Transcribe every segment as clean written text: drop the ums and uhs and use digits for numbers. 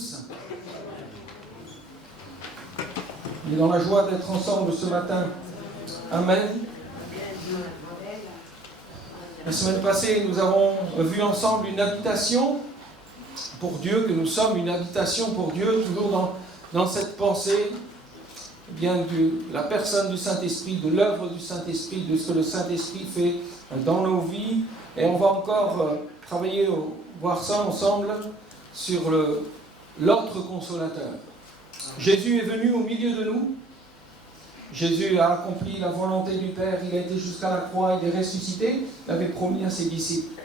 tous. On est dans la joie d'être ensemble ce matin. Amen. La semaine passée, nous avons vu ensemble une habitation pour Dieu, que nous sommes une habitation pour Dieu, toujours dans cette pensée bien de la personne du Saint-Esprit, de l'œuvre du Saint-Esprit, de ce que le Saint-Esprit fait dans nos vies. Et on va encore travailler, voir ça ensemble, sur l'autre consolateur. Jésus est venu au milieu de nous. Jésus a accompli la volonté du Père, il a été jusqu'à la croix, il est ressuscité. Il avait promis à ses disciples,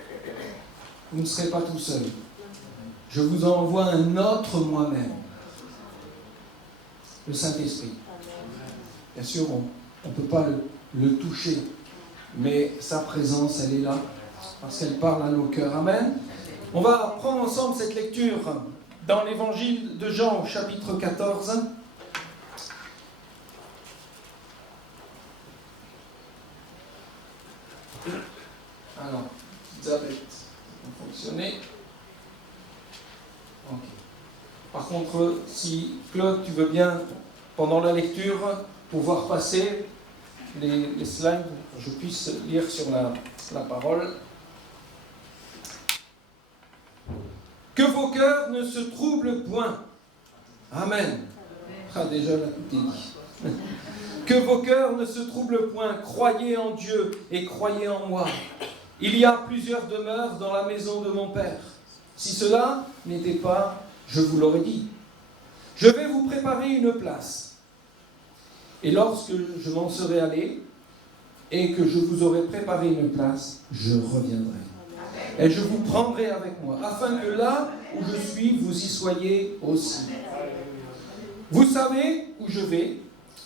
vous ne serez pas tout seul. Je vous envoie un autre moi-même, le Saint-Esprit. Bien sûr, on ne peut pas le toucher, mais sa présence, elle est là, parce qu'elle parle à nos cœurs. Amen. On va prendre ensemble cette lecture dans l'évangile de Jean, au chapitre 14. Alors, Elisabeth, ça va fonctionner. Ok. Par contre, si Claude, tu veux bien, pendant la lecture, pouvoir passer les slides, pour que je puisse lire sur la parole. Que vos cœurs ne se troublent point. Amen. Ah, déjà, là, tout est dit. Que vos cœurs ne se troublent point. Croyez en Dieu et croyez en moi. Il y a plusieurs demeures dans la maison de mon Père. Si cela n'était pas, je vous l'aurais dit. Je vais vous préparer une place. Et lorsque je m'en serai allé et que je vous aurai préparé une place, je reviendrai. Et je vous prendrai avec moi, afin que là où je suis, vous y soyez aussi. Vous savez où je vais,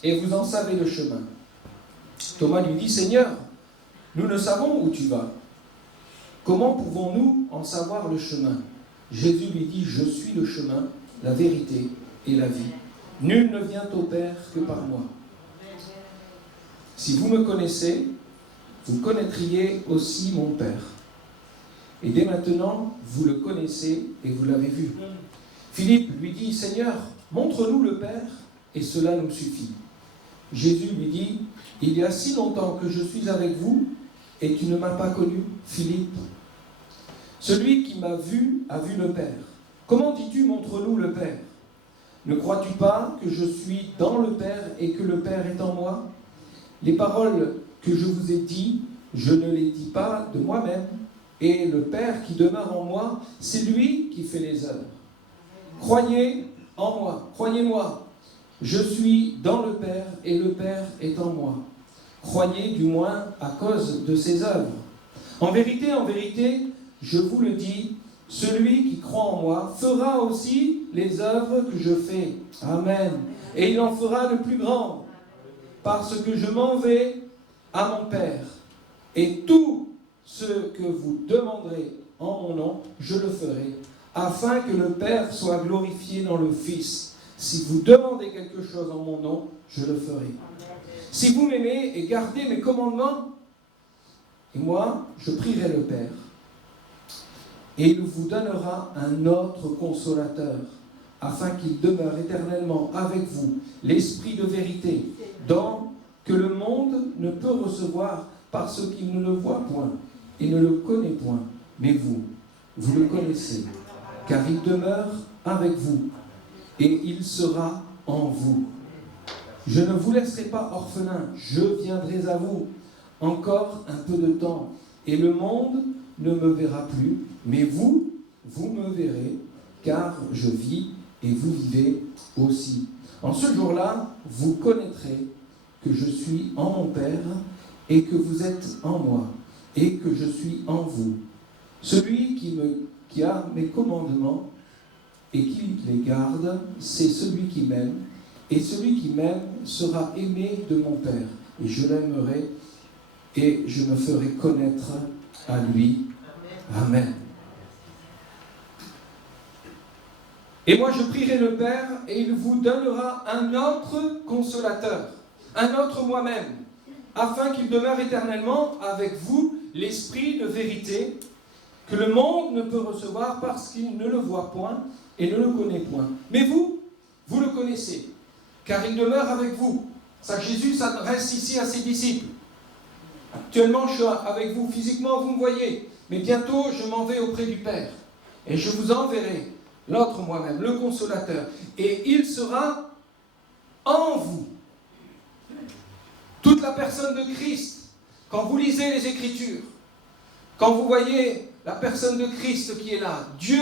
et vous en savez le chemin. Thomas lui dit, Seigneur, nous ne savons où tu vas. Comment pouvons-nous en savoir le chemin? Jésus lui dit, je suis le chemin, la vérité et la vie. Nul ne vient au Père que par moi. Si vous me connaissez, vous connaîtriez aussi mon Père. Et dès maintenant, vous le connaissez et vous l'avez vu. Philippe lui dit, Seigneur, montre-nous le Père, et cela nous suffit. Jésus lui dit, il y a si longtemps que je suis avec vous, et tu ne m'as pas connu, Philippe. Celui qui m'a vu a vu le Père. Comment dis-tu, montre-nous le Père? Ne crois-tu pas que je suis dans le Père et que le Père est en moi? Les paroles que je vous ai dites, je ne les dis pas de moi-même, et le Père qui demeure en moi, c'est lui qui fait les œuvres. Croyez en moi, croyez-moi, je suis dans le Père et le Père est en moi. Croyez du moins à cause de ses œuvres. En vérité, je vous le dis, celui qui croit en moi fera aussi les œuvres que je fais. Amen. Et il en fera de plus grandes, parce que je m'en vais à mon Père. Et tout ce que vous demanderez en mon nom, je le ferai, afin que le Père soit glorifié dans le Fils. Si vous demandez quelque chose en mon nom, je le ferai. Si vous m'aimez et gardez mes commandements, et moi, je prierai le Père, et il vous donnera un autre consolateur, afin qu'il demeure éternellement avec vous, l'Esprit de vérité, que le monde ne peut recevoir parce qu'il ne le voit point et ne le connaît point. Mais vous le connaissez, car il demeure avec vous, et il sera en vous. Je ne vous laisserai pas orphelins, je viendrai à vous encore un peu de temps, et le monde ne me verra plus, mais vous me verrez, car je vis et vous vivez aussi. En ce jour-là, vous connaîtrez que je suis en mon Père, et que vous êtes en moi, et que je suis en vous. Celui qui a mes commandements et qui les garde, c'est celui qui m'aime, et celui qui m'aime sera aimé de mon Père, et je l'aimerai, et je me ferai connaître à lui. Amen. Et moi je prierai le Père, et il vous donnera un autre consolateur, un autre moi-même, afin qu'il demeure éternellement avec vous, l'Esprit de vérité, que le monde ne peut recevoir parce qu'il ne le voit point et ne le connaît point. Mais vous, vous le connaissez, car il demeure avec vous. Ça, Jésus s'adresse ici à ses disciples. Actuellement, je suis avec vous physiquement, vous me voyez, mais bientôt, je m'en vais auprès du Père. Et je vous enverrai l'autre moi-même, le Consolateur. Et il sera en vous. Toute la personne de Christ, quand vous lisez les Écritures, quand vous voyez la personne de Christ qui est là, Dieu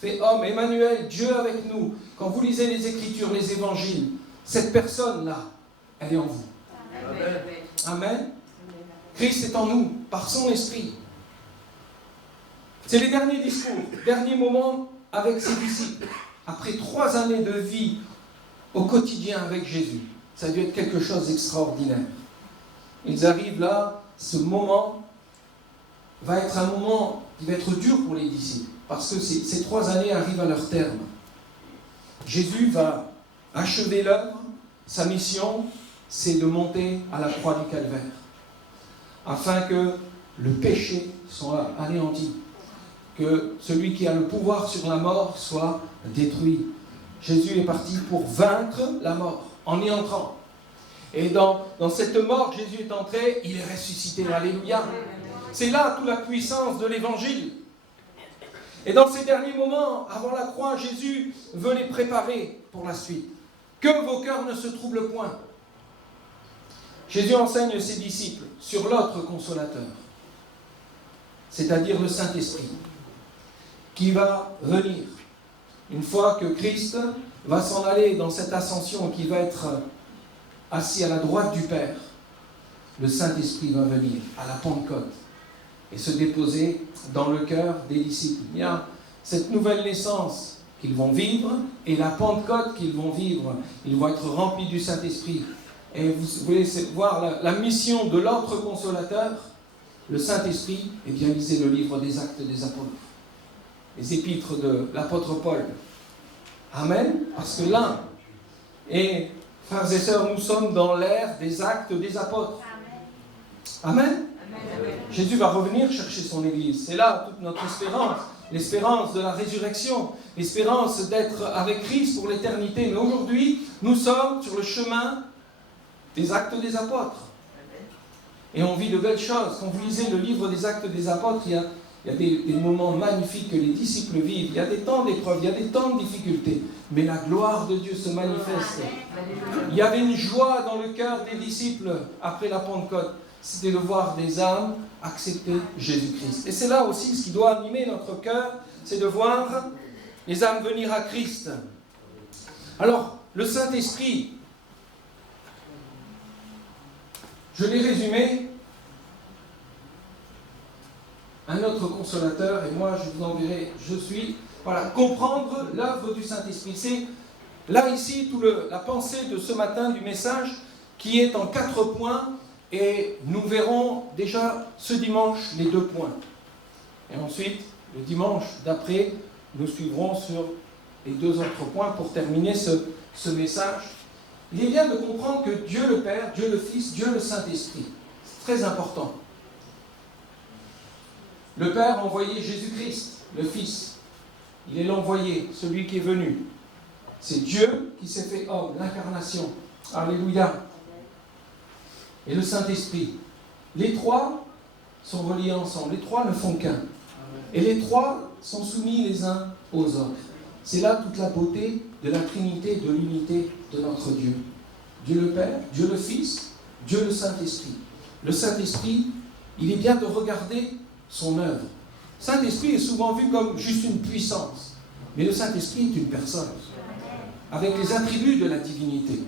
fait homme, Emmanuel, Dieu avec nous, quand vous lisez les Écritures, les Évangiles, cette personne-là, elle est en vous. Amen. Amen. Christ est en nous, par son esprit. C'est les derniers discours, derniers moments avec ses disciples. Après 3 années de vie au quotidien avec Jésus, ça a dû être quelque chose d'extraordinaire. Ils arrivent là, ce moment va être un moment qui va être dur pour les disciples, parce que ces 3 années arrivent à leur terme. Jésus va achever l'œuvre, sa mission, c'est de monter à la croix du Calvaire, afin que le péché soit anéanti, que celui qui a le pouvoir sur la mort soit détruit. Jésus est parti pour vaincre la mort, en y entrant. Et dans cette mort, Jésus est entré, il est ressuscité. Alléluia. C'est là toute la puissance de l'Évangile. Et dans ces derniers moments, avant la croix, Jésus veut les préparer pour la suite. Que vos cœurs ne se troublent point. Jésus enseigne ses disciples sur l'autre consolateur, c'est-à-dire le Saint-Esprit, qui va venir. Une fois que Christ va s'en aller dans cette ascension, qui va être assis à la droite du Père, le Saint-Esprit va venir à la Pentecôte et se déposer dans le cœur des disciples. Il y a cette nouvelle naissance qu'ils vont vivre et la Pentecôte qu'ils vont vivre. Ils vont être remplis du Saint-Esprit. Et vous voulez voir la mission de l'autre consolateur, le Saint-Esprit, eh bien lisez le livre des Actes des Apôtres, les épîtres de l'apôtre Paul. Amen. Parce que là, et frères et sœurs, nous sommes dans l'ère des Actes des Apôtres. Amen. Amen. Jésus va revenir chercher son Église. C'est là toute notre espérance. L'espérance de la résurrection. L'espérance d'être avec Christ pour l'éternité. Mais aujourd'hui, nous sommes sur le chemin des Actes des Apôtres. Et on vit de belles choses. Quand vous lisez le livre des Actes des Apôtres, il y a des moments magnifiques que les disciples vivent. Il y a des temps d'épreuves, il y a des temps de difficultés. Mais la gloire de Dieu se manifeste. Il y avait une joie dans le cœur des disciples après la Pentecôte. C'était de voir des âmes accepter Jésus-Christ. Et c'est là aussi ce qui doit animer notre cœur, c'est de voir les âmes venir à Christ. Alors, le Saint-Esprit, je l'ai résumé, un autre consolateur, et moi je vous enverrai, comprendre l'œuvre du Saint-Esprit. C'est là ici toute la pensée de ce matin du message qui est en 4 points. Et nous verrons déjà ce dimanche les 2 points. Et ensuite, le dimanche d'après, nous suivrons sur les 2 autres points pour terminer ce message. Il est bien de comprendre que Dieu le Père, Dieu le Fils, Dieu le Saint-Esprit. C'est très important. Le Père a envoyé Jésus-Christ, le Fils. Il est l'envoyé, celui qui est venu. C'est Dieu qui s'est fait homme, l'incarnation. Alléluia. Et le Saint-Esprit. Les 3 sont reliés ensemble. Les 3 ne font qu'un. Et les 3 sont soumis les uns aux autres. C'est là toute la beauté de la Trinité, de l'unité de notre Dieu. Dieu le Père, Dieu le Fils, Dieu le Saint-Esprit. Le Saint-Esprit, il est bien de regarder son œuvre. Le Saint-Esprit est souvent vu comme juste une puissance. Mais le Saint-Esprit est une personne, avec les attributs de la divinité.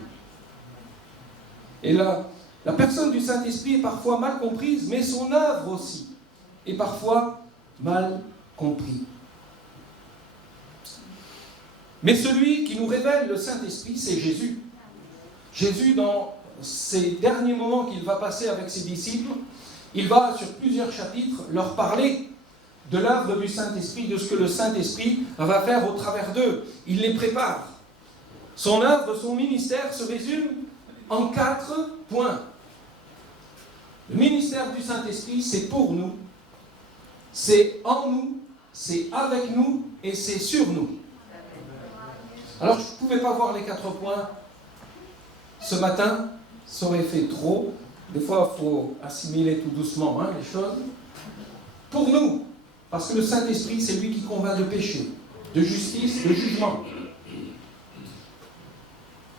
Et là, la personne du Saint-Esprit est parfois mal comprise, mais son œuvre aussi est parfois mal comprise. Mais celui qui nous révèle le Saint-Esprit, c'est Jésus. Jésus, dans ces derniers moments qu'il va passer avec ses disciples, il va, sur plusieurs chapitres, leur parler de l'œuvre du Saint-Esprit, de ce que le Saint-Esprit va faire au travers d'eux. Il les prépare. Son œuvre, son ministère se résume en 4 points. Le ministère du Saint-Esprit, c'est pour nous, c'est en nous, c'est avec nous et c'est sur nous. Alors je ne pouvais pas voir les 4 points ce matin, ça aurait fait trop. Des fois, il faut assimiler tout doucement les choses. Pour nous, parce que le Saint-Esprit, c'est lui qui convainc de péché, de justice, de jugement.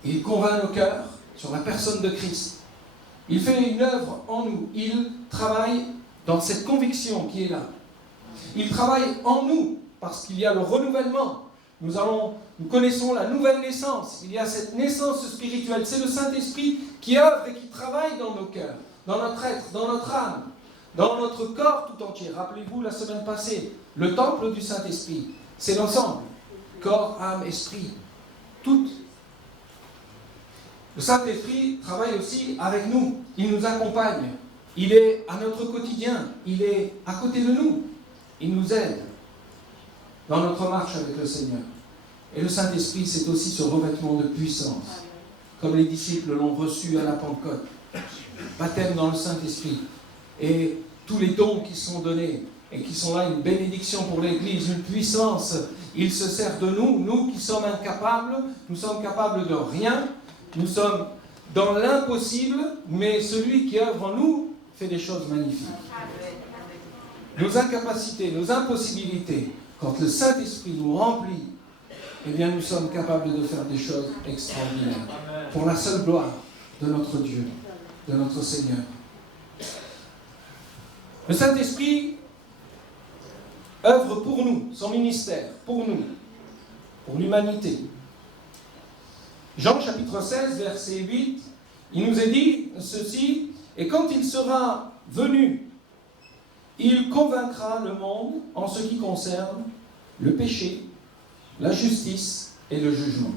Il convainc nos cœurs sur la personne de Christ. Il fait une œuvre en nous. Il travaille dans cette conviction qui est là. Il travaille en nous parce qu'il y a le renouvellement. Nous connaissons la nouvelle naissance. Il y a cette naissance spirituelle. C'est le Saint-Esprit qui œuvre et qui travaille dans nos cœurs, dans notre être, dans notre âme, dans notre corps tout entier. Rappelez-vous la semaine passée, le temple du Saint-Esprit, c'est l'ensemble. Corps, âme, esprit, tout. Le Saint-Esprit travaille aussi avec nous. Il nous accompagne. Il est à notre quotidien. Il est à côté de nous. Il nous aide dans notre marche avec le Seigneur. Et le Saint-Esprit, c'est aussi ce revêtement de puissance, comme les disciples l'ont reçu à la Pentecôte. Baptême dans le Saint-Esprit. Et tous les dons qui sont donnés et qui sont là, une bénédiction pour l'Église, une puissance. Il se sert de nous, nous qui sommes incapables, nous sommes capables de rien, nous sommes dans l'impossible, mais celui qui œuvre en nous fait des choses magnifiques. Nos incapacités, nos impossibilités, quand le Saint-Esprit nous remplit, eh bien nous sommes capables de faire des choses extraordinaires pour la seule gloire de notre Dieu, de notre Seigneur. Le Saint-Esprit œuvre pour nous, son ministère, pour nous, pour l'humanité. Jean chapitre 16, verset 8, il nous est dit ceci, « Et quand il sera venu, il convaincra le monde en ce qui concerne le péché, la justice et le jugement. »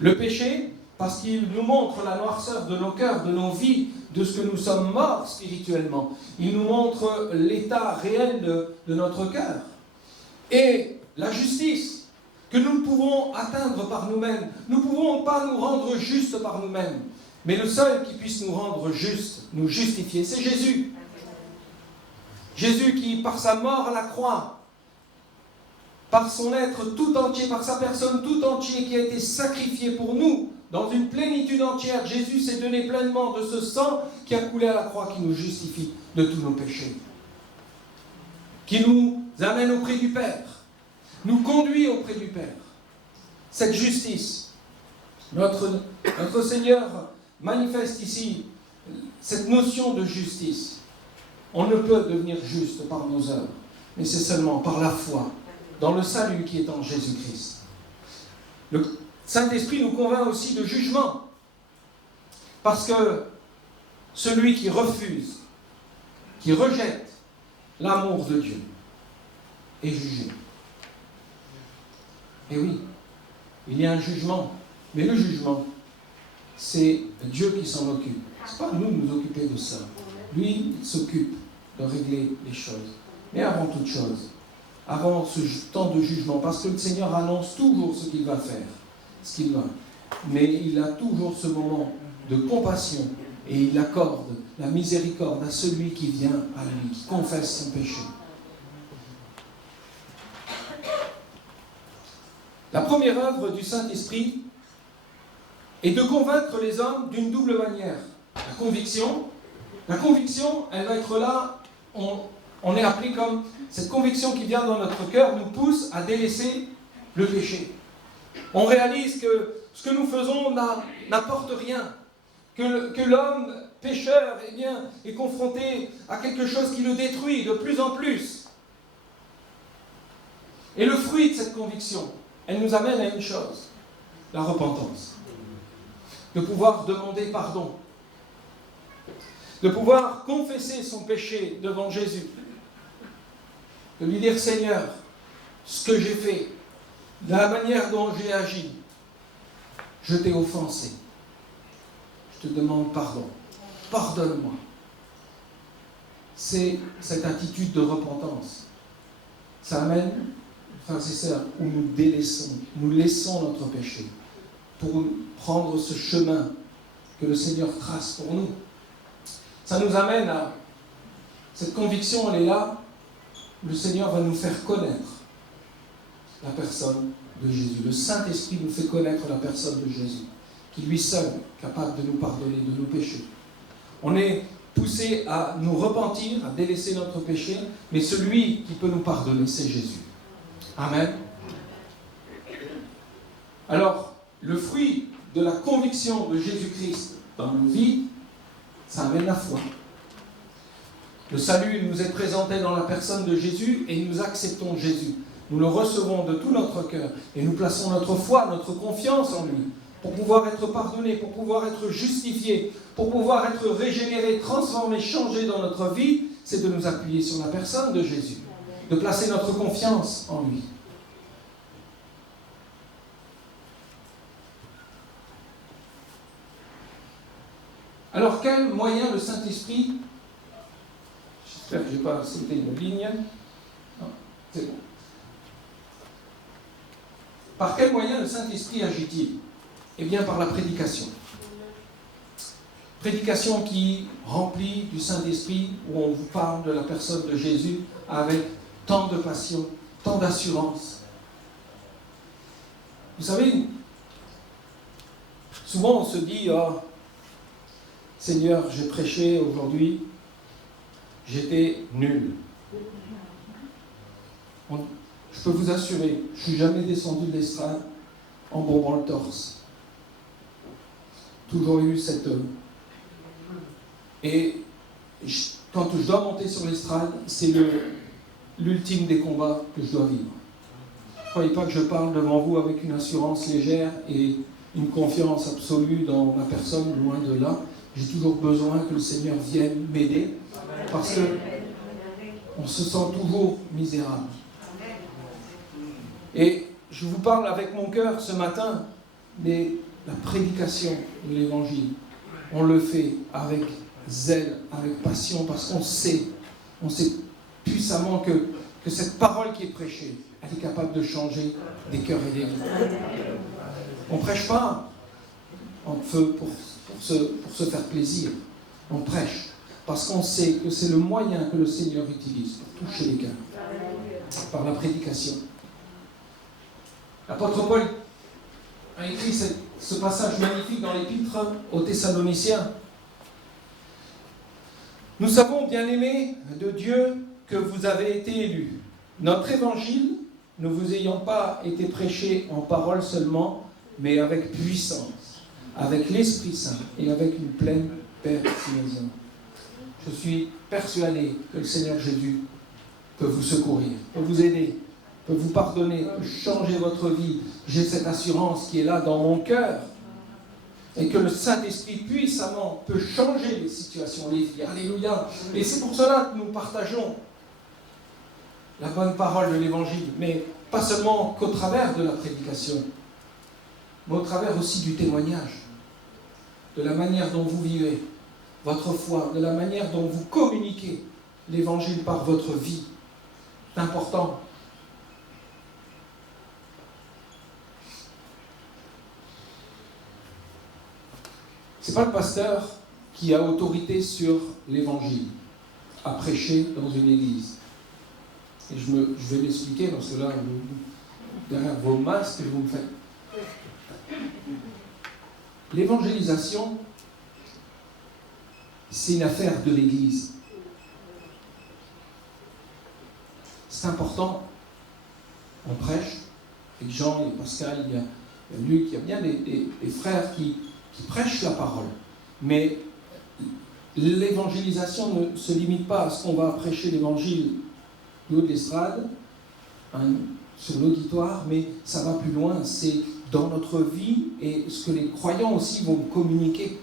Le péché, parce qu'il nous montre la noirceur de nos cœurs, de nos vies, de ce que nous sommes morts spirituellement. Il nous montre l'état réel de notre cœur. Et la justice, que nous ne pouvons atteindre par nous-mêmes. Nous ne pouvons pas nous rendre justes par nous-mêmes. Mais le seul qui puisse nous rendre justes, nous justifier, c'est Jésus. Jésus qui, par sa mort à la croix, par son être tout entier, par sa personne tout entière qui a été sacrifié pour nous, dans une plénitude entière, Jésus s'est donné pleinement de ce sang qui a coulé à la croix, qui nous justifie de tous nos péchés, qui nous amène auprès du Père, nous conduit auprès du Père. Cette justice, notre Seigneur manifeste ici cette notion de justice. On ne peut devenir juste par nos œuvres, mais c'est seulement par la foi dans le salut qui est en Jésus-Christ. Le Saint-Esprit nous convainc aussi de jugement, parce que celui qui refuse, qui rejette l'amour de Dieu est jugé. Et oui, il y a un jugement, mais le jugement, c'est Dieu qui s'en occupe. Ce n'est pas nous nous occuper de ça. Lui, il s'occupe de régler les choses. Mais avant toute chose, avant ce temps de jugement, parce que le Seigneur annonce toujours ce qu'il va faire, ce qu'il va. Mais il a toujours ce moment de compassion et il accorde la miséricorde à celui qui vient à lui, qui confesse son péché. La première œuvre du Saint-Esprit est de convaincre les hommes d'une double manière. La conviction, elle va être là, on est appelé comme cette conviction qui vient dans notre cœur nous pousse à délaisser le péché. On réalise que ce que nous faisons n'apporte rien, que l'homme pécheur est confronté à quelque chose qui le détruit de plus en plus. Et le fruit de cette conviction, elle nous amène à une chose, la repentance. De pouvoir demander pardon. De pouvoir confesser son péché devant Jésus. De lui dire, Seigneur, ce que j'ai fait, de la manière dont j'ai agi, je t'ai offensé. Je te demande pardon. Pardonne-moi. C'est cette attitude de repentance. Ça amène, frères et sœurs, où nous laissons notre péché pour prendre ce chemin que le Seigneur trace pour nous. Ça nous amène à cette conviction, elle est là. Le Seigneur va nous faire connaître la personne de Jésus. Le Saint-Esprit nous fait connaître la personne de Jésus, qui lui seul est capable de nous pardonner de nos péchés. On est poussé à nous repentir, à délaisser notre péché, mais celui qui peut nous pardonner, c'est Jésus. Amen. Alors, le fruit de la conviction de Jésus-Christ dans nos vies, ça amène la foi. Le salut nous est présenté dans la personne de Jésus et nous acceptons Jésus. Nous le recevons de tout notre cœur et nous plaçons notre foi, notre confiance en lui pour pouvoir être pardonnés, pour pouvoir être justifiés, pour pouvoir être régénérés, transformés, changés dans notre vie. C'est de nous appuyer sur la personne de Jésus, de placer notre confiance en lui. Alors, quel moyen le Saint-Esprit... J'espère que je n'ai pas sauté une ligne. Non, c'est bon. Par quel moyen le Saint-Esprit agit-il? Eh bien, par la prédication. Prédication qui remplit du Saint-Esprit, où on vous parle de la personne de Jésus avec tant de passion, tant d'assurance. Vous savez, souvent on se dit, oh, Seigneur, j'ai prêché aujourd'hui, j'étais nul. Je peux vous assurer, je ne suis jamais descendu de l'estrade en bombant le torse. Toujours eu cette... Et quand je dois monter sur l'estrade, c'est l'ultime des combats que je dois vivre. Ne croyez pas que je parle devant vous avec une assurance légère et une confiance absolue dans ma personne, loin de là. J'ai toujours besoin que le Seigneur vienne m'aider, parce qu'on se sent toujours misérable. Et je vous parle avec mon cœur ce matin, mais la prédication de l'Évangile, on le fait avec zèle, avec passion, parce qu'on sait puissamment que cette parole qui est prêchée, elle est capable de changer des cœurs et des vies. On ne prêche pas en feu pour se faire plaisir. On prêche parce qu'on sait que c'est le moyen que le Seigneur utilise pour toucher les cœurs, par la prédication. L'apôtre Paul a écrit ce passage magnifique dans l'Épître aux Thessaloniciens. Nous savons, bien-aimés de Dieu, que vous avez été élus. Notre évangile, ne vous ayant pas été prêché en parole seulement, mais avec puissance, avec l'Esprit Saint et avec une pleine persuasion. Je suis persuadé que le Seigneur Jésus peut vous secourir, peut vous aider, peut vous pardonner, peut changer votre vie. J'ai cette assurance qui est là dans mon cœur. Et que le Saint-Esprit puissamment peut changer les situations, les vies. Alléluia. Et c'est pour cela que nous partageons la bonne parole de l'Évangile, mais pas seulement qu'au travers de la prédication, mais au travers aussi du témoignage, de la manière dont vous vivez votre foi, de la manière dont vous communiquez l'Évangile par votre vie. C'est important. Ce n'est pas le pasteur qui a autorité sur l'Évangile à prêcher dans une église. Et je vais l'expliquer parce que là, derrière vos masques, vous me faites. L'évangélisation, c'est une affaire de l'Église. C'est important. On prêche, avec Jean et Pascal, il y a Luc, il y a bien des frères qui prêchent la parole. Mais l'évangélisation ne se limite pas à ce qu'on va prêcher l'évangile du haut de l'estrade, sur l'auditoire, mais ça va plus loin, c'est dans notre vie et ce que les croyants aussi vont communiquer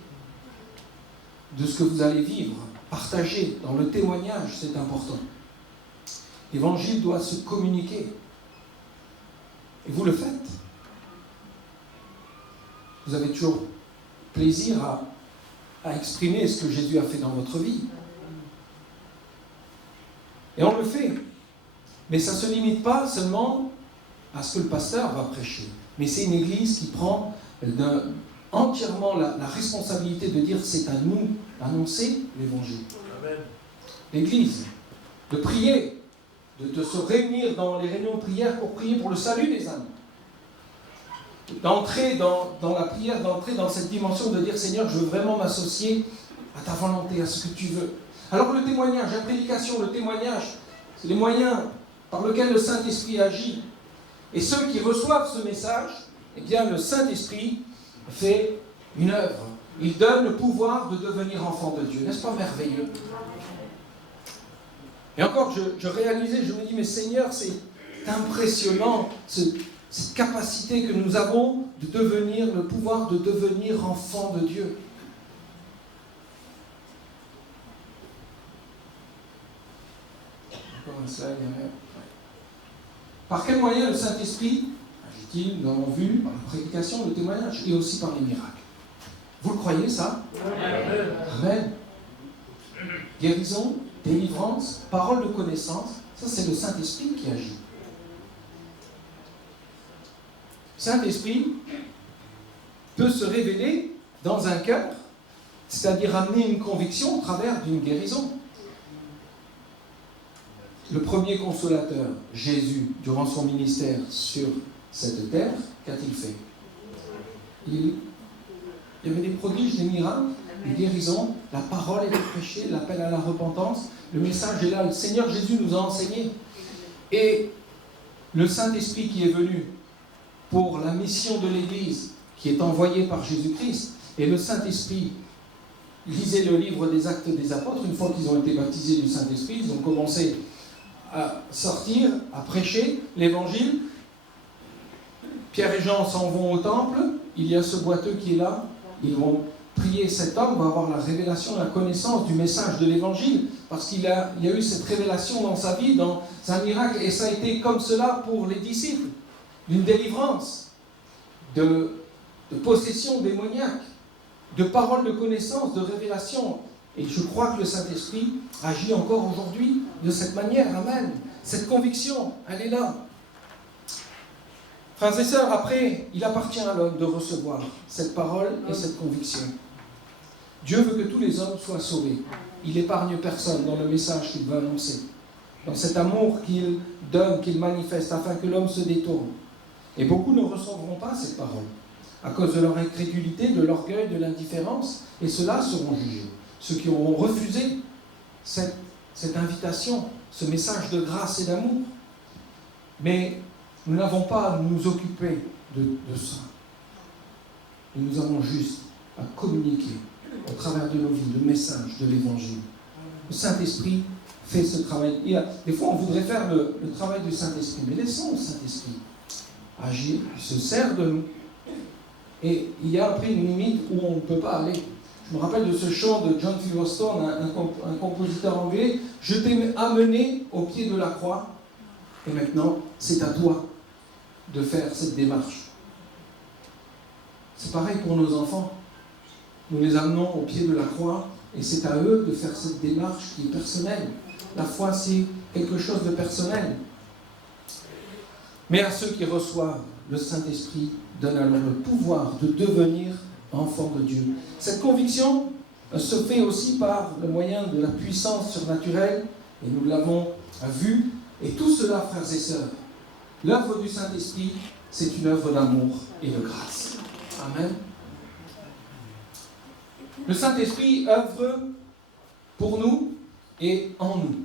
de ce que vous allez vivre, partager dans le témoignage, c'est important. L'évangile doit se communiquer. Et vous le faites. Vous avez toujours plaisir à exprimer ce que Jésus a fait dans votre vie. Et on le fait. Mais ça ne se limite pas seulement à ce que le pasteur va prêcher. Mais c'est une église qui prend entièrement la responsabilité de dire c'est à nous d'annoncer l'évangile. Amen. L'église, de prier, de se réunir dans les réunions de prière pour prier pour le salut des âmes. d'entrer dans la prière, d'entrer dans cette dimension de dire Seigneur, je veux vraiment m'associer à ta volonté, à ce que tu veux. Alors le témoignage, la prédication, le témoignage, c'est les moyens par lesquels le Saint-Esprit agit. Et ceux qui reçoivent ce message, eh bien le Saint-Esprit fait une œuvre. Il donne le pouvoir de devenir enfant de Dieu. N'est-ce pas merveilleux? Et encore, je réalisais, je me dis, mais Seigneur, c'est impressionnant, cette capacité que nous avons de devenir, le pouvoir de devenir enfant de Dieu. Encore un slide, Par quel moyen le Saint-Esprit agit-il? Nous l'avons vu par la prédication, le témoignage et aussi par les miracles. Vous le croyez ça? Amen. Amen. Guérison, délivrance, parole de connaissance, ça c'est le Saint-Esprit qui agit. Le Saint-Esprit peut se révéler dans un cœur, c'est-à-dire amener une conviction au travers d'une guérison. Le premier consolateur, Jésus, durant son ministère sur cette terre, qu'a-t-il fait? Il y avait des prodiges, des miracles, des guérisons, la parole était prêchée, l'appel à la repentance, le message est là, le Seigneur Jésus nous a enseigné. Et le Saint-Esprit qui est venu pour la mission de l'Église, qui est envoyé par Jésus-Christ, et le Saint-Esprit, lisez le livre des Actes des Apôtres, une fois qu'ils ont été baptisés du Saint-Esprit, ils ont commencé à sortir, à prêcher l'Évangile. Pierre et Jean s'en vont au temple, il y a ce boiteux qui est là, ils vont prier cet homme, va avoir la révélation, la connaissance du message de l'Évangile, parce qu'il y a eu cette révélation dans sa vie, dans un miracle, et ça a été comme cela pour les disciples, d'une délivrance, de possession démoniaque, de paroles de connaissance, de révélation. Et je crois que le Saint-Esprit agit encore aujourd'hui de cette manière. Amen. Cette conviction, elle est là. Frères et sœurs, après, il appartient à l'homme de recevoir cette parole et cette conviction. Dieu veut que tous les hommes soient sauvés. Il n'épargne personne dans le message qu'il va annoncer, dans cet amour qu'il donne, qu'il manifeste, afin que l'homme se détourne. Et beaucoup ne recevront pas cette parole, à cause de leur incrédulité, de l'orgueil, de l'indifférence, et ceux-là seront jugés. Ceux qui auront refusé cette invitation, ce message de grâce et d'amour. Mais nous n'avons pas à nous occuper de ça. Et nous avons juste à communiquer au travers de nos vies le message de l'Évangile. Le Saint-Esprit fait ce travail. Des fois, on voudrait faire le travail du Saint-Esprit, mais laissons le Saint-Esprit agir, il se sert de nous. Et il y a après une limite où on ne peut pas aller. Je me rappelle de ce chant de John Philoston, un compositeur anglais. « Je t'ai amené au pied de la croix, et maintenant, c'est à toi de faire cette démarche. » C'est pareil pour nos enfants. Nous les amenons au pied de la croix, et c'est à eux de faire cette démarche qui est personnelle. La foi, c'est quelque chose de personnel. Mais à ceux qui reçoivent, le Saint-Esprit donne alors le pouvoir de devenir enfant de Dieu. Cette conviction se fait aussi par le moyen de la puissance surnaturelle, et nous l'avons vu, et tout cela, frères et sœurs, l'œuvre du Saint-Esprit, c'est une œuvre d'amour et de grâce. Amen. Le Saint-Esprit œuvre pour nous et en nous.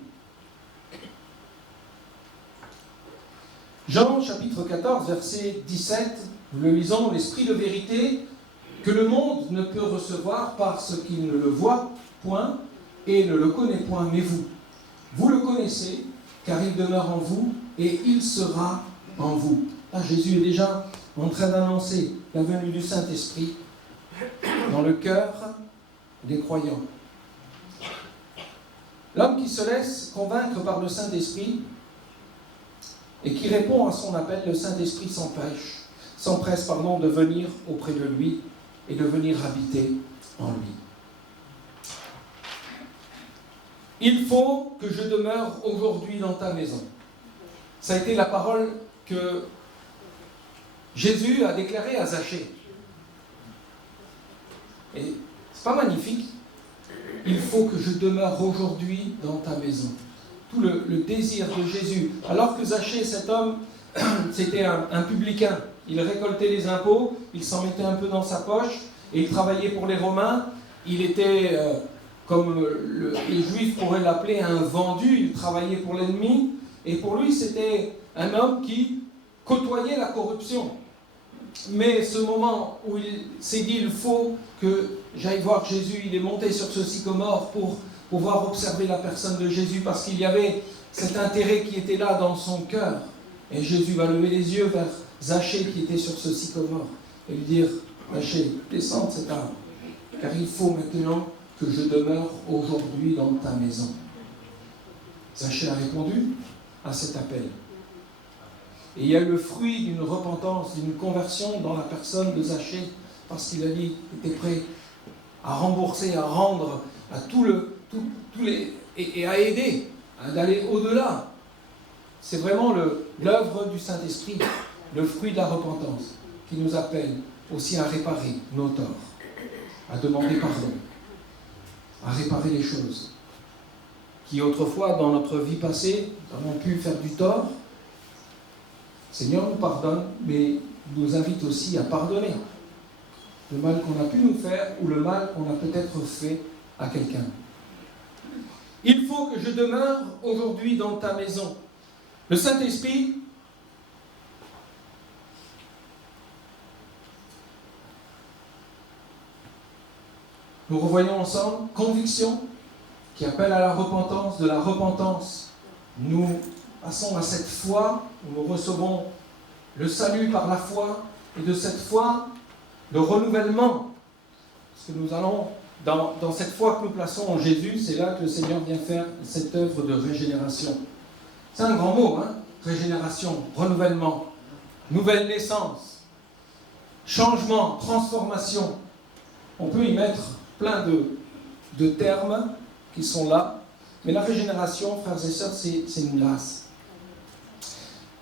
Jean chapitre 14, verset 17, nous le lisons, « L'Esprit de vérité que le monde ne peut recevoir parce qu'il ne le voit point et ne le connaît point, mais vous, vous le connaissez, car il demeure en vous et il sera en vous. » Là, Jésus est déjà en train d'annoncer la venue du Saint-Esprit dans le cœur des croyants. L'homme qui se laisse convaincre par le Saint-Esprit et qui répond à son appel, le Saint-Esprit s'empresse de venir auprès de lui et de venir habiter en lui. Il faut que je demeure aujourd'hui dans ta maison. Ça a été la parole que Jésus a déclarée à Zachée. Et c'est pas magnifique? Il faut que je demeure aujourd'hui dans ta maison. Tout le désir de Jésus. Alors que Zachée, cet homme, c'était un publicain. il récoltait les impôts, il s'en mettait un peu dans sa poche, et il travaillait pour les Romains. Il était, comme les Juifs pourraient l'appeler, un vendu, il travaillait pour l'ennemi, et pour lui c'était un homme qui côtoyait la corruption. Mais ce moment où il s'est dit, il faut que j'aille voir Jésus, il est monté sur ce sycomore pour pouvoir observer la personne de Jésus, parce qu'il y avait cet intérêt qui était là dans son cœur. Et Jésus va lever les yeux vers Zachée qui était sur ce sycomore et lui dire, Zachée, descends de cet arbre, car il faut maintenant que je demeure aujourd'hui dans ta maison. Zachée a répondu à cet appel. Et il y a eu le fruit d'une repentance, d'une conversion dans la personne de Zachée, parce qu'il a dit, il était prêt à rembourser, à rendre, à et à aider, d'aller au-delà. C'est vraiment l'œuvre du Saint-Esprit, le fruit de la repentance, qui nous appelle aussi à réparer nos torts, à demander pardon, à réparer les choses qui autrefois, dans notre vie passée, avons pu faire du tort. Seigneur nous pardonne, mais nous invite aussi à pardonner le mal qu'on a pu nous faire ou le mal qu'on a peut-être fait à quelqu'un. Il faut que je demeure aujourd'hui dans ta maison. Le Saint-Esprit nous revoyons ensemble, conviction qui appelle à la repentance, de la repentance. Nous passons à cette foi où nous recevons le salut par la foi, et de cette foi, le renouvellement. Parce que nous allons, dans cette foi que nous plaçons en Jésus, c'est là que le Seigneur vient faire cette œuvre de régénération. C'est un grand mot, hein? Régénération, renouvellement, nouvelle naissance, changement, transformation. On peut y mettre plein de termes qui sont là, mais la régénération, frères et sœurs, c'est une grâce.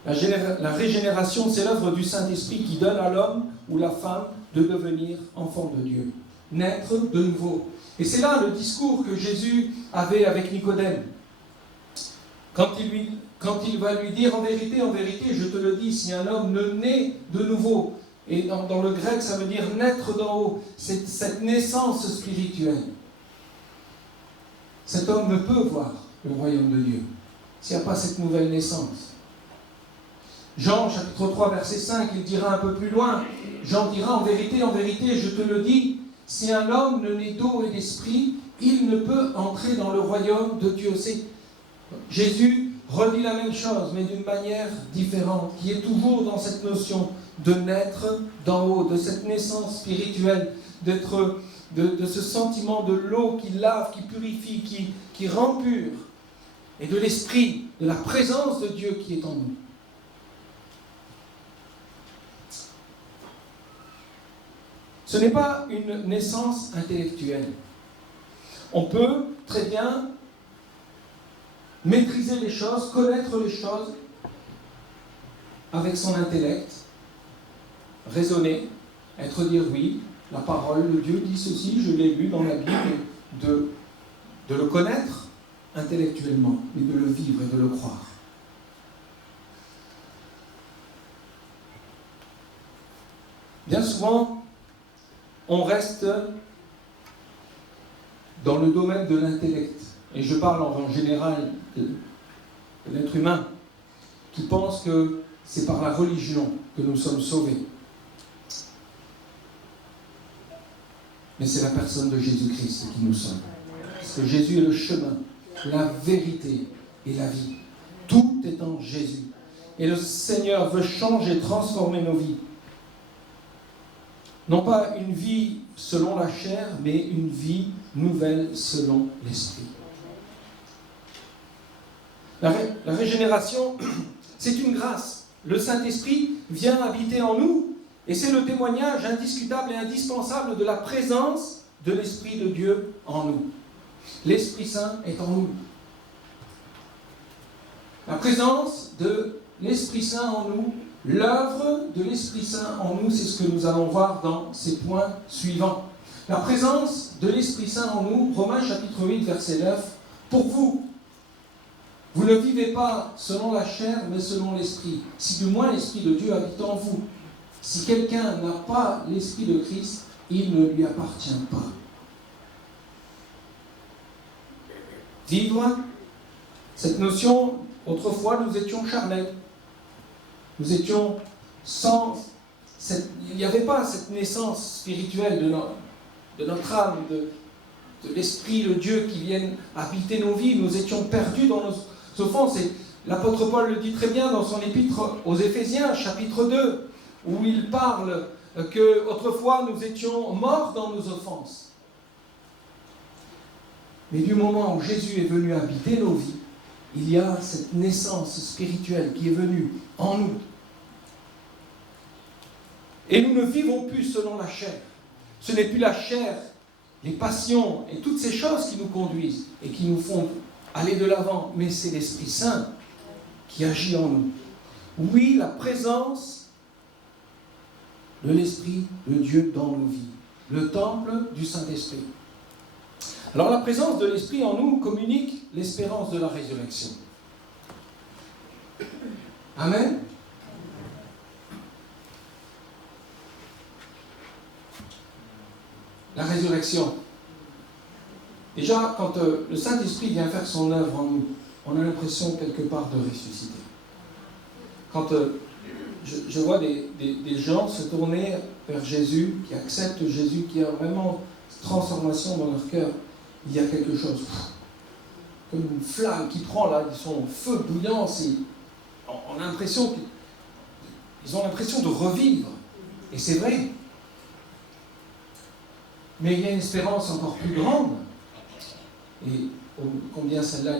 La régénération, c'est l'œuvre du Saint-Esprit qui donne à l'homme ou la femme de devenir enfant de Dieu, naître de nouveau. Et c'est là le discours que Jésus avait avec Nicodème. Quand il va lui dire, en vérité, je te le dis, si un homme ne naît de nouveau, et dans le grec, ça veut dire naître d'en haut, c'est cette naissance spirituelle. Cet homme ne peut voir le royaume de Dieu s'il n'y a pas cette nouvelle naissance. Jean, chapitre 3, verset 5, il dira un peu plus loin, Jean dira, en vérité, je te le dis, si un homme ne naît d'eau et d'esprit, il ne peut entrer dans le royaume de Dieu. Jésus redit la même chose, mais d'une manière différente, qui est toujours dans cette notion de naître d'en haut, de cette naissance spirituelle, de ce sentiment de l'eau qui lave, qui purifie, qui rend pur, et de l'esprit, de la présence de Dieu qui est en nous. Ce n'est pas une naissance intellectuelle. On peut très bien maîtriser les choses, connaître les choses avec son intellect, raisonner, dire oui, la parole de Dieu dit ceci, je l'ai lu dans la Bible, de le connaître intellectuellement, mais de le vivre et de le croire. Bien souvent, on reste dans le domaine de l'intellect. Et je parle en général de l'être humain qui pense que c'est par la religion que nous sommes sauvés. Mais c'est la personne de Jésus-Christ qui nous sauve. Parce que Jésus est le chemin, la vérité et la vie. Tout est en Jésus. Et le Seigneur veut changer, transformer nos vies. Non pas une vie selon la chair, mais une vie nouvelle selon l'Esprit. La régénération, c'est une grâce. Le Saint-Esprit vient habiter en nous, et c'est le témoignage indiscutable et indispensable de la présence de l'Esprit de Dieu en nous. L'Esprit Saint est en nous. La présence de l'Esprit Saint en nous, l'œuvre de l'Esprit Saint en nous, c'est ce que nous allons voir dans ces points suivants. La présence de l'Esprit Saint en nous, Romains chapitre 8, verset 9, pour vous, vous ne vivez pas selon la chair, mais selon l'Esprit. Si du moins l'Esprit de Dieu habite en vous. Si quelqu'un n'a pas l'Esprit de Christ, il ne lui appartient pas. Vivre, cette notion, autrefois nous étions charnels. Nous étions il n'y avait pas cette naissance spirituelle de notre âme, de l'Esprit de Dieu qui vienne habiter nos vies. Nous étions perdus dans nos offenses. Et l'apôtre Paul le dit très bien dans son épître aux Éphésiens, chapitre 2, où il parle qu'autrefois nous étions morts dans nos offenses. Mais du moment où Jésus est venu habiter nos vies, il y a cette naissance spirituelle qui est venue en nous. Et nous ne vivons plus selon la chair. Ce n'est plus la chair, les passions et toutes ces choses qui nous conduisent et qui nous font aller de l'avant, mais c'est l'Esprit Saint qui agit en nous. Oui, la présence de l'Esprit de Dieu dans nos vies, le temple du Saint-Esprit. Alors la présence de l'Esprit en nous communique l'espérance de la résurrection. Amen. La résurrection. Déjà, quand le Saint-Esprit vient faire son œuvre en nous, on a l'impression quelque part de ressusciter. Quand je vois des gens se tourner vers Jésus, qui acceptent Jésus, qui a vraiment cette transformation dans leur cœur, il y a quelque chose, comme une flamme qui prend là, son feu bouillant, on a l'impression qu'ils ont l'impression de revivre. Et c'est vrai. Mais il y a une espérance encore plus grande. Et combien celle-là,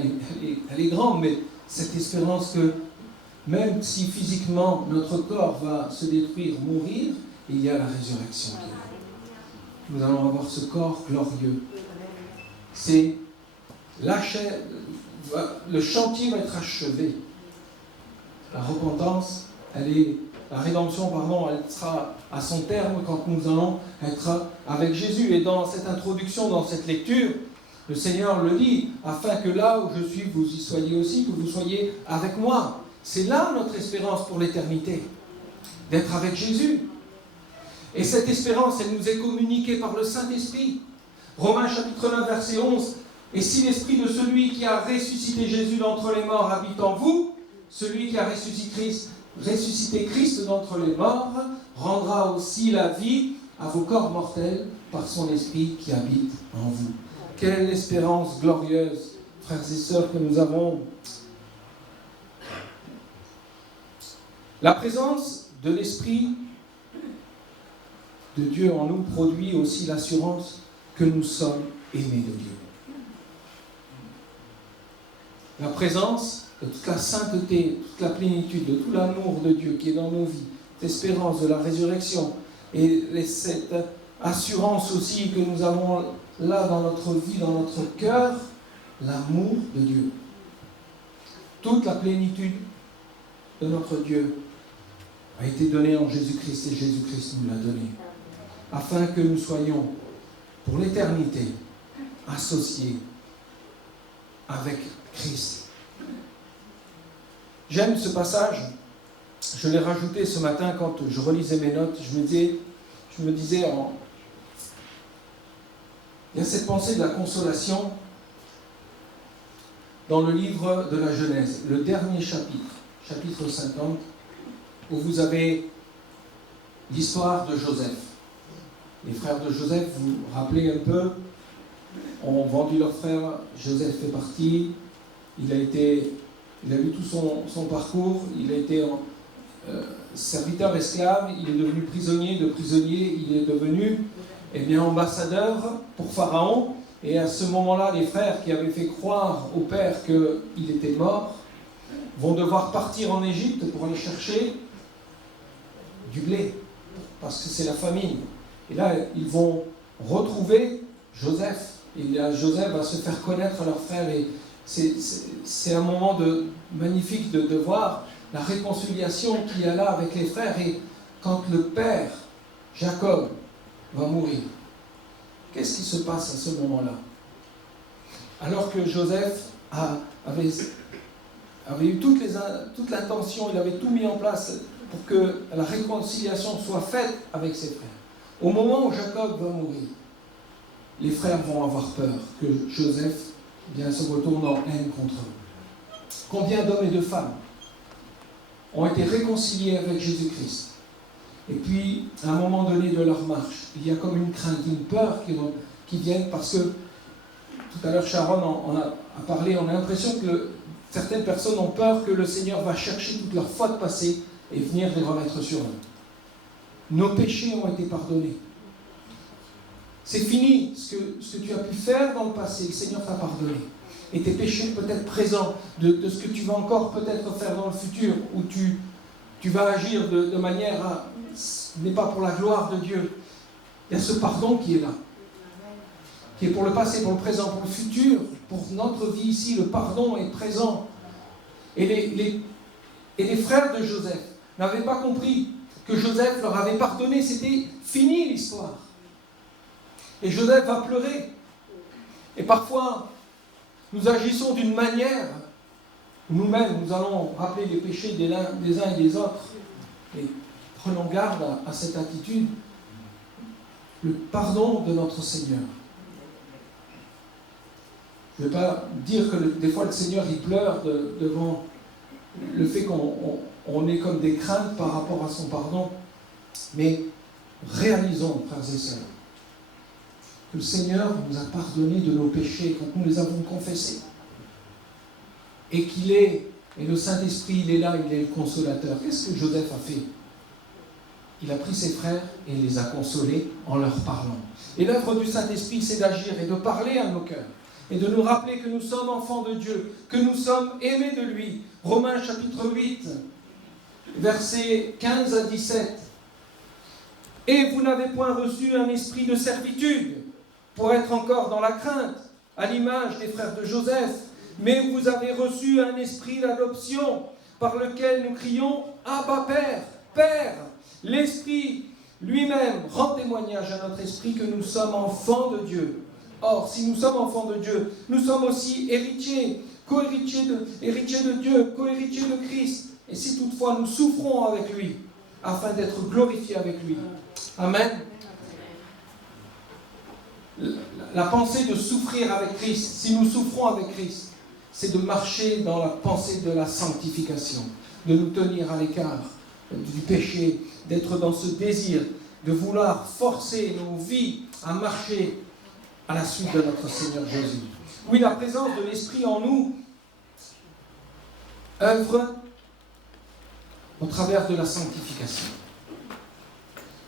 elle est grande, mais cette espérance que même si physiquement notre corps va se détruire, mourir, il y a la résurrection. Nous allons avoir ce corps glorieux. C'est le chantier va être achevé. La repentance, la rédemption, elle sera à son terme quand nous allons être avec Jésus. Et dans cette introduction, dans cette lecture, le Seigneur le dit, afin que là où je suis, vous y soyez aussi, que vous soyez avec moi. C'est là notre espérance pour l'éternité, d'être avec Jésus. Et cette espérance, elle nous est communiquée par le Saint-Esprit. Romains chapitre 9, verset 11. Et si l'esprit de celui qui a ressuscité Jésus d'entre les morts habite en vous, celui qui a ressuscité Christ d'entre les morts rendra aussi la vie à vos corps mortels par son esprit qui habite en vous. Quelle espérance glorieuse, frères et sœurs, que nous avons. La présence de l'Esprit de Dieu en nous produit aussi l'assurance que nous sommes aimés de Dieu. La présence de toute la sainteté, toute la plénitude, de tout l'amour de Dieu qui est dans nos vies, l'espérance de la résurrection et cette assurance aussi que nous avons là dans notre vie, dans notre cœur, l'amour de Dieu. Toute la plénitude de notre Dieu a été donnée en Jésus-Christ et Jésus-Christ nous l'a donné, afin que nous soyons pour l'éternité associés avec Christ. J'aime ce passage, je l'ai rajouté ce matin quand je relisais mes notes, je me disais, il y a cette pensée de la consolation dans le livre de la Genèse, le dernier chapitre, chapitre 50, où vous avez l'histoire de Joseph. Les frères de Joseph, vous vous rappelez un peu, ont vendu leur frère, Joseph fait partie, il a eu tout son parcours, il a été serviteur esclave, il est devenu prisonnier, de prisonnier, il est devenu ambassadeur pour Pharaon, et à ce moment-là, les frères qui avaient fait croire au père qu'il était mort, vont devoir partir en Égypte pour aller chercher du blé, parce que c'est la famine. Et là, ils vont retrouver Joseph. Et là, Joseph va se faire connaître à leurs frères. Et c'est un moment magnifique de voir la réconciliation qu'il y a là avec les frères. Et quand le père, Jacob, va mourir, qu'est-ce qui se passe à ce moment-là? Alors que Joseph avait eu toute l'intention, il avait tout mis en place, pour que la réconciliation soit faite avec ses frères. Au moment où Jacob va mourir, les frères vont avoir peur que Joseph se retourne en haine contre eux. Combien d'hommes et de femmes ont été réconciliés avec Jésus-Christ? Et puis, à un moment donné de leur marche, il y a comme une crainte, une peur qui viennent parce que, tout à l'heure Sharon en a parlé, on a l'impression que certaines personnes ont peur que le Seigneur va chercher toutes leurs fautes passées et venir les remettre sur eux. Nos péchés ont été pardonnés. C'est fini ce que tu as pu faire dans le passé, le Seigneur t'a pardonné. Et tes péchés peut-être présents, de ce que tu vas encore peut-être faire dans le futur, où tu vas agir de manière à... Ce n'est pas pour la gloire de Dieu. Il y a ce pardon qui est là. Qui est pour le passé, pour le présent, pour le futur, pour notre vie ici, le pardon est présent. Et les frères de Joseph n'avaient pas compris que Joseph leur avait pardonné, c'était fini l'histoire. Et Joseph va pleurer. Et parfois, nous agissons d'une manière où nous-mêmes, nous allons rappeler les péchés des uns et des autres. Et prenons garde à cette attitude. Le pardon de notre Seigneur. Je ne vais pas dire que des fois le Seigneur il pleure devant le fait qu'on ait comme des craintes par rapport à son pardon. Mais réalisons, frères et sœurs, que le Seigneur nous a pardonné de nos péchés quand nous les avons confessés. Et et le Saint-Esprit, il est là, il est le consolateur. Qu'est-ce que Joseph a fait? Il a pris ses frères et il les a consolés en leur parlant. Et l'œuvre du Saint-Esprit, c'est d'agir et de parler à nos cœurs. Et de nous rappeler que nous sommes enfants de Dieu, que nous sommes aimés de lui. Romains chapitre 8, versets 15 à 17. Et vous n'avez point reçu un esprit de servitude pour être encore dans la crainte, à l'image des frères de Joseph, mais vous avez reçu un esprit d'adoption par lequel nous crions « Abba Père, Père ». L'Esprit lui-même rend témoignage à notre esprit que nous sommes enfants de Dieu. Or, si nous sommes enfants de Dieu, nous sommes aussi héritiers, co-héritiers de Dieu, co-héritiers de Christ. Et si toutefois nous souffrons avec lui, afin d'être glorifiés avec lui. Amen. La pensée de souffrir avec Christ, si nous souffrons avec Christ, c'est de marcher dans la pensée de la sanctification, de nous tenir à l'écart du péché, d'être dans ce désir de vouloir forcer nos vies à marcher à la suite de notre Seigneur Jésus. Oui, la présence de l'Esprit en nous œuvre au travers de la sanctification.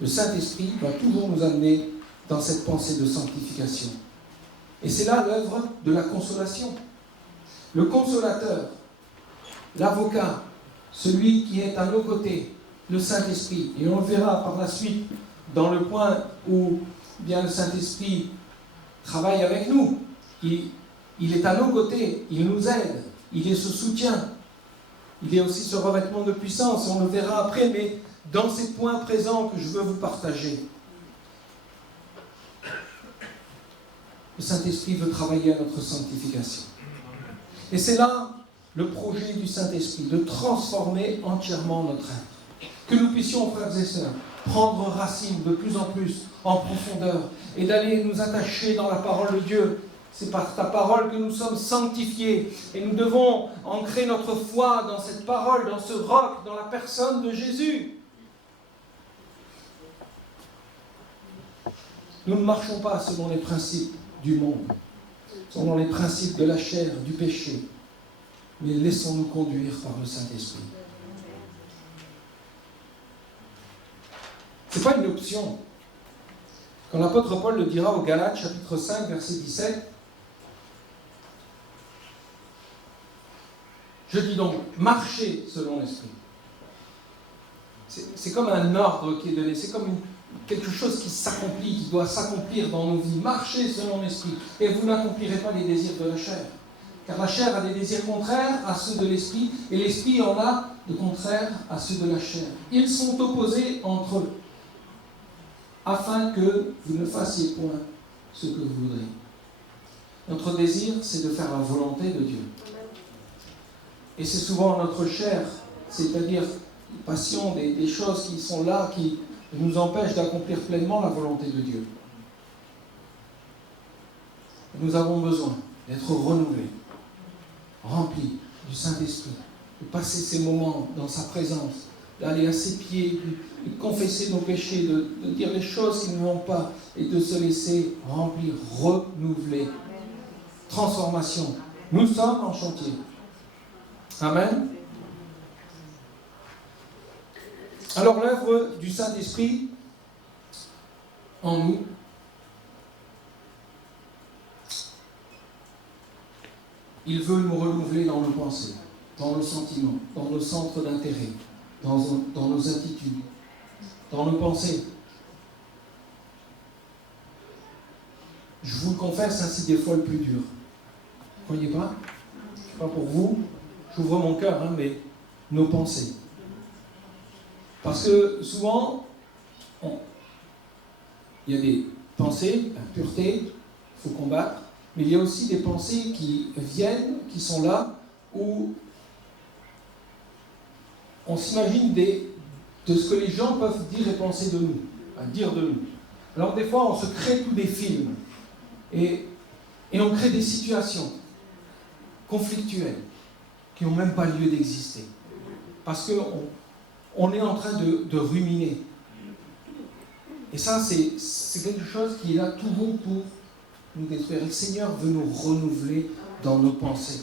Le Saint-Esprit va toujours nous amener dans cette pensée de sanctification. Et c'est là l'œuvre de la consolation. Le consolateur, l'avocat, celui qui est à nos côtés, le Saint-Esprit. Et on le verra par la suite dans le point où bien le Saint-Esprit travaille avec nous. Il est à nos côtés, il nous aide, il est ce soutien. Il est aussi ce revêtement de puissance, on le verra après, mais dans ces points présents que je veux vous partager. Le Saint-Esprit veut travailler à notre sanctification. Et c'est là le projet du Saint-Esprit, de transformer entièrement notre être. Que nous puissions, frères et sœurs, prendre racine de plus en plus en profondeur et d'aller nous attacher dans la parole de Dieu. C'est par ta parole que nous sommes sanctifiés et nous devons ancrer notre foi dans cette parole, dans ce roc, dans la personne de Jésus. Nous ne marchons pas selon les principes du monde, selon les principes de la chair, du péché, mais laissons-nous conduire par le Saint-Esprit. Ce n'est pas une option. Quand l'apôtre Paul le dira aux Galates, chapitre 5, verset 17, je dis donc, marchez selon l'Esprit. C'est comme un ordre qui est donné, c'est comme quelque chose qui s'accomplit, qui doit s'accomplir dans nos vies. Marchez selon l'Esprit, et vous n'accomplirez pas les désirs de la chair. Car la chair a des désirs contraires à ceux de l'Esprit, et l'Esprit en a de contraires à ceux de la chair. Ils sont opposés entre eux, afin que vous ne fassiez point ce que vous voudrez. Notre désir, c'est de faire la volonté de Dieu. Et c'est souvent notre chair, c'est-à-dire passions, des choses qui sont là, qui nous empêchent d'accomplir pleinement la volonté de Dieu. Nous avons besoin d'être renouvelés, remplis du Saint-Esprit, de passer ces moments dans sa présence, d'aller à ses pieds, de confesser nos péchés, de dire les choses qui ne vont pas et de se laisser remplir, renouveler. Transformation. Nous sommes en chantier. Amen. Alors l'œuvre du Saint-Esprit en nous, il veut nous renouveler dans nos pensées, dans nos sentiments, dans nos centres d'intérêt, dans nos attitudes, dans nos pensées. Je vous le confesse, c'est des fois le plus dur. Vous ne croyez pas? Je ne sais pas pour vous, j'ouvre mon cœur, mais nos pensées. Parce que souvent, il y a des pensées, la pureté, il faut combattre, mais il y a aussi des pensées qui viennent, qui sont là, où on s'imagine de ce que les gens peuvent dire et penser de nous, dire de nous. Alors des fois, on se crée tous des films, et on crée des situations conflictuelles, qui n'ont même pas lieu d'exister. Parce qu'on est en train de ruminer. Et ça, c'est quelque chose qui est là toujours pour nous détruire. Le Seigneur veut nous renouveler dans nos pensées,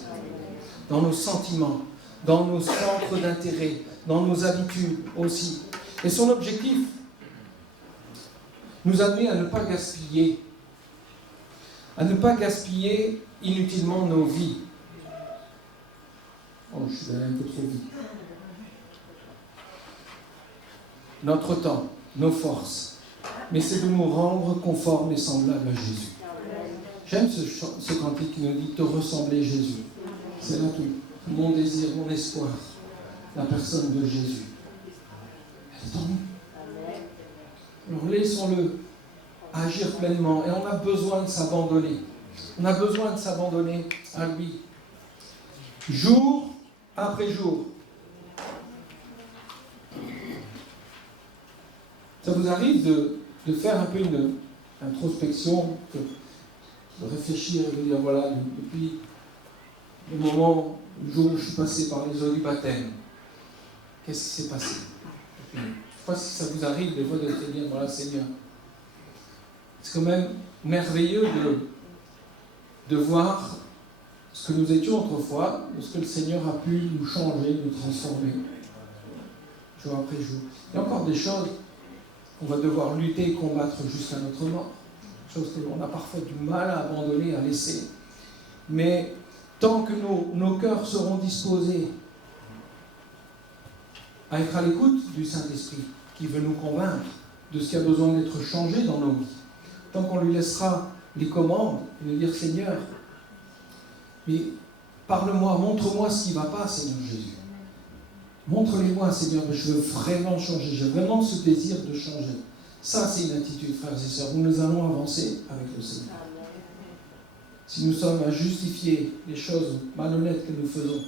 dans nos sentiments, dans nos centres d'intérêt, dans nos habitudes aussi. Et son objectif nous amener à ne pas gaspiller, inutilement nos vies. Oh, je suis allé un peu trop vite. Notre temps, nos forces, mais c'est de nous rendre conformes et semblables à Jésus. J'aime ce cantique qui nous dit « te ressembler Jésus ». C'est là tout. Mon désir, mon espoir, la personne de Jésus. Elle est en nous. Alors laissons-le agir pleinement. Et on a besoin de s'abandonner. On a besoin de s'abandonner à lui. Jour après jour. Ça vous arrive de faire un peu une introspection, de réfléchir et de dire voilà, depuis le moment, le jour où je suis passé par les eaux du baptême, qu'est-ce qui s'est passé? Je ne sais pas si ça vous arrive des fois de te dire voilà, Seigneur. C'est quand même merveilleux de voir ce que nous étions autrefois, de ce que le Seigneur a pu nous changer, nous transformer, jour après jour. Il y a encore des choses qu'on va devoir lutter et combattre jusqu'à notre mort. Des choses qu'on a parfois du mal à abandonner, à laisser. Mais tant que nos cœurs seront disposés à être à l'écoute du Saint-Esprit, qui veut nous convaincre de ce qui a besoin d'être changé dans nos vies, tant qu'on lui laissera les commandes, et lui dire Seigneur, mais parle-moi, montre-moi ce qui ne va pas, Seigneur Jésus. Montre-les-moi, Seigneur, je veux vraiment changer, j'ai vraiment ce désir de changer. Ça, c'est une attitude, frères et sœurs, où nous allons avancer avec le Seigneur. Si nous sommes à justifier les choses malhonnêtes que nous faisons,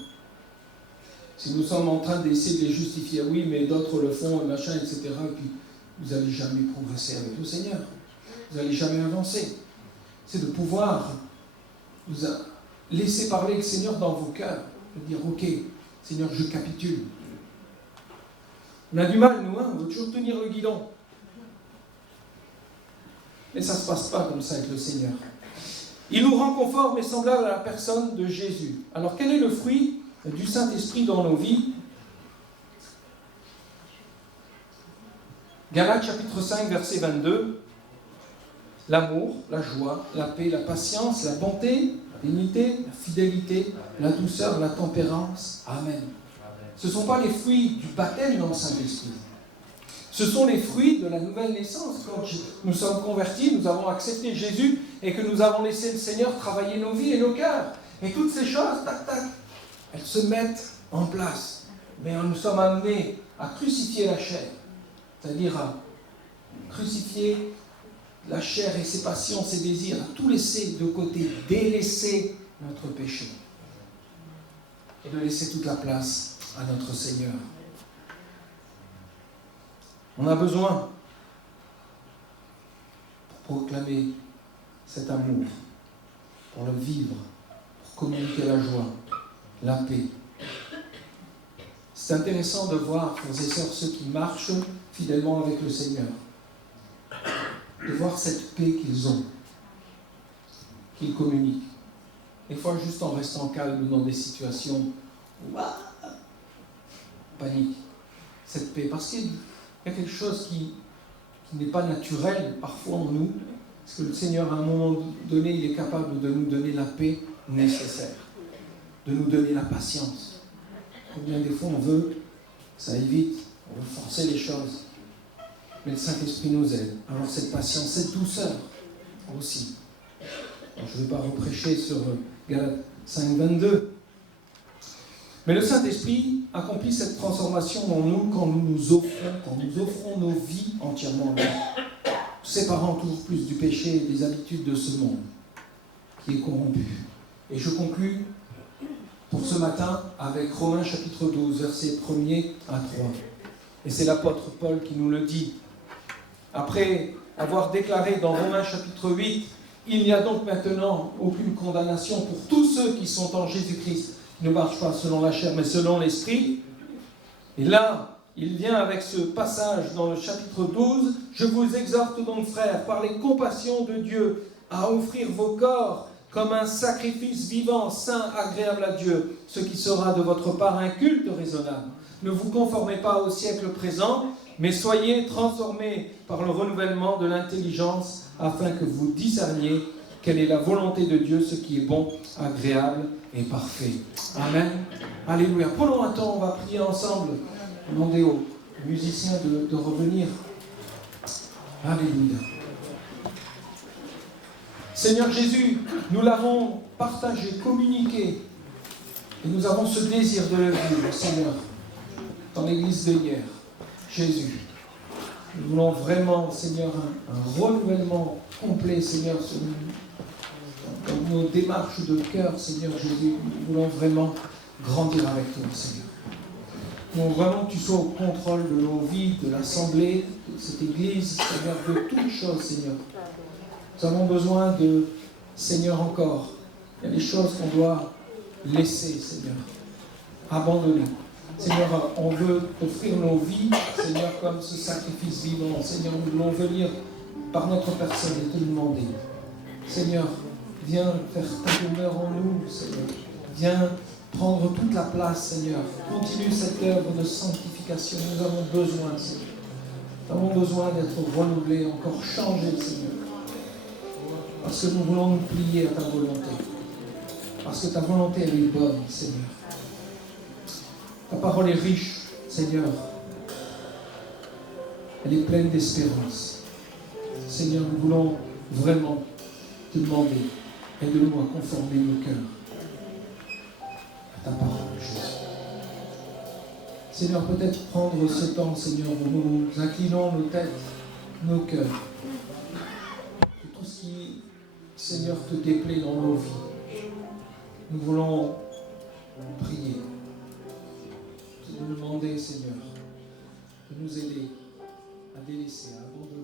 si nous sommes en train d'essayer de les justifier, oui, mais d'autres le font, machin, etc., et puis vous n'allez jamais progresser avec le Seigneur. Vous n'allez jamais avancer. C'est de pouvoir vous laisser parler le Seigneur dans vos cœurs, de dire, ok, Seigneur, je capitule. On a du mal, nous, on veut toujours tenir le guidon. Mais ça ne se passe pas comme ça avec le Seigneur. Il nous rend conformes et semblables à la personne de Jésus. Alors, quel est le fruit du Saint-Esprit dans nos vies? Galates chapitre 5, verset 22. L'amour, la joie, la paix, la patience, la bonté, la dignité, la fidélité, la douceur, la tempérance. Amen. Ce ne sont pas les fruits du baptême dans le Saint-Esprit. Ce sont les fruits de la nouvelle naissance. Quand nous sommes convertis, nous avons accepté Jésus et que nous avons laissé le Seigneur travailler nos vies et nos cœurs. Et toutes ces choses, tac, tac, elles se mettent en place. Mais nous sommes amenés à crucifier la chair, c'est-à-dire à crucifier la chair et ses passions, ses désirs, à tout laisser de côté, délaisser notre péché et de laisser toute la place à notre Seigneur. On a besoin pour proclamer cet amour, pour le vivre, pour communiquer la joie, la paix. C'est intéressant de voir, frères et sœurs, ceux qui marchent fidèlement avec le Seigneur, de voir cette paix qu'ils ont, qu'ils communiquent. Des fois, juste en restant calme dans des situations où panique, cette paix. Parce qu'il y a quelque chose qui n'est pas naturel parfois en nous, parce que le Seigneur, à un moment donné, il est capable de nous donner la paix nécessaire, de nous donner la patience. Combien des fois on veut que ça aille vite, on veut forcer les choses. Mais le Saint-Esprit nous aide à avoir cette patience, cette douceur aussi. Alors, je ne vais pas reprêcher sur Galates 5, 22. Mais le Saint-Esprit accomplit cette transformation en nous quand nous offrons nos vies entièrement à lui, séparant toujours plus du péché et des habitudes de ce monde qui est corrompu. Et je conclus pour ce matin avec Romains chapitre 12, versets 1er à 3. Et c'est l'apôtre Paul qui nous le dit. Après avoir déclaré dans Romains chapitre 8, « Il n'y a donc maintenant aucune condamnation pour tous ceux qui sont en Jésus-Christ, qui ne marchent pas selon la chair, mais selon l'Esprit. » Et là, il vient avec ce passage dans le chapitre 12, « Je vous exhorte donc, frères, par les compassions de Dieu, à offrir vos corps comme un sacrifice vivant, saint, agréable à Dieu, ce qui sera de votre part un culte raisonnable. Ne vous conformez pas au siècle présent, mais soyez transformés par le renouvellement de l'intelligence, afin que vous discerniez quelle est la volonté de Dieu, ce qui est bon, agréable et parfait. » Amen. Alléluia. Prenons un temps, on va prier ensemble. Demandez aux musiciens de revenir. Alléluia. Seigneur Jésus, nous l'avons partagé, communiqué, et nous avons ce désir de le vivre, Seigneur, dans l'église de hier. Jésus, nous voulons vraiment, Seigneur, un renouvellement complet, Seigneur, dans nos démarches de cœur, Seigneur Jésus. Nous voulons vraiment grandir avec toi, Seigneur. Nous voulons vraiment que tu sois au contrôle de nos vies, de l'assemblée, de cette église, Seigneur, de toutes choses, Seigneur. Nous avons besoin de, Seigneur, encore. Il y a des choses qu'on doit laisser, Seigneur, abandonner. Seigneur, on veut offrir nos vies, Seigneur, comme ce sacrifice vivant. Seigneur, nous voulons venir par notre personne et te demander. Seigneur, viens faire ta demeure en nous, Seigneur. Viens prendre toute la place, Seigneur. Continue cette œuvre de sanctification. Nous avons besoin, Seigneur. Nous avons besoin d'être renouvelés, encore changés, Seigneur. Parce que nous voulons nous plier à ta volonté. Parce que ta volonté, elle est bonne, Seigneur. Ta parole est riche, Seigneur. Elle est pleine d'espérance. Seigneur, nous voulons vraiment te demander, aide-nous à conformer nos cœurs à ta parole, Jésus. Seigneur, peut-être prendre ce temps, Seigneur, où nous inclinons nos têtes, nos cœurs. Et tout ce qui, Seigneur, te déplaît dans nos vies. Nous voulons prier. Te demander, Seigneur, de nous aider à délaisser, à abandonner